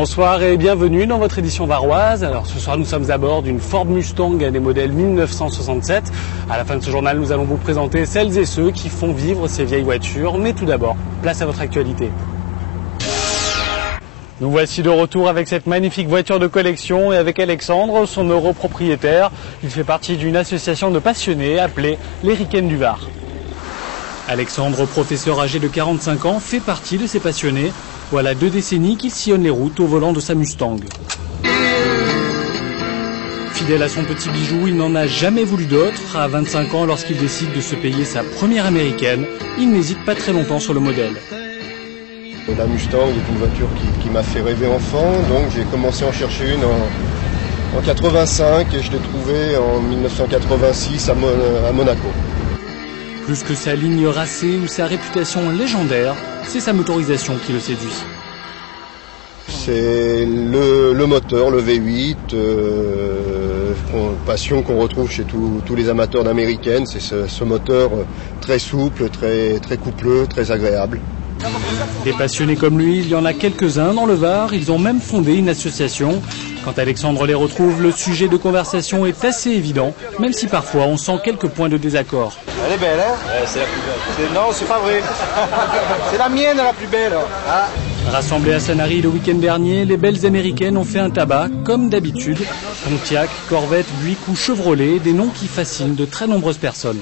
Bonsoir et bienvenue dans votre édition varoise. Alors ce soir nous sommes à bord d'une Ford Mustang des modèles 1967. À la fin de ce journal nous allons vous présenter celles et ceux qui font vivre ces vieilles voitures. Mais tout d'abord, place à votre actualité. Nous voici de retour avec cette magnifique voiture de collection et avec Alexandre, son heureux propriétaire. Il fait partie d'une association de passionnés appelée les Ricaines du Var. Alexandre, professeur âgé de 45 ans, fait partie de ces passionnés. Voilà 2 décennies qu'il sillonne les routes au volant de sa Mustang. Fidèle à son petit bijou, il n'en a jamais voulu d'autre. À 25 ans, lorsqu'il décide de se payer sa première américaine, il n'hésite pas très longtemps sur le modèle. La Mustang est une voiture qui m'a fait rêver enfant, donc j'ai commencé à en chercher une en 85 et je l'ai trouvée en 1986 à Monaco. Plus que sa ligne racée ou sa réputation légendaire, c'est sa motorisation qui le séduit. C'est le moteur, le V8, passion qu'on retrouve chez tous les amateurs d'américaines. C'est ce moteur très souple, très coupleux, très agréable. Des passionnés comme lui, il y en a quelques-uns dans le Var. Ils ont même fondé une association. Quand Alexandre les retrouve, le sujet de conversation est assez évident, même si parfois on sent quelques points de désaccord. Elle est belle, hein? C'est la plus belle. Non, c'est pas vrai. C'est la mienne la plus belle. Ah. Rassemblés à Sanary le week-end dernier, les belles américaines ont fait un tabac, comme d'habitude. Pontiac, Corvette, Buick ou Chevrolet, des noms qui fascinent de très nombreuses personnes.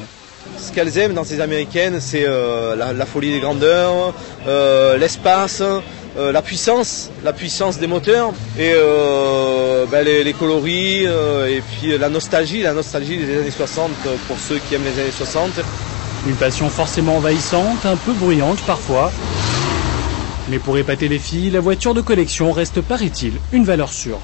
Ce qu'elles aiment dans ces américaines, c'est la folie des grandeurs, l'espace, la puissance des moteurs et les coloris et puis la nostalgie des années 60 pour ceux qui aiment les années 60. Une passion forcément envahissante, un peu bruyante parfois. Mais pour épater les filles, la voiture de collection reste, paraît-il, une valeur sûre.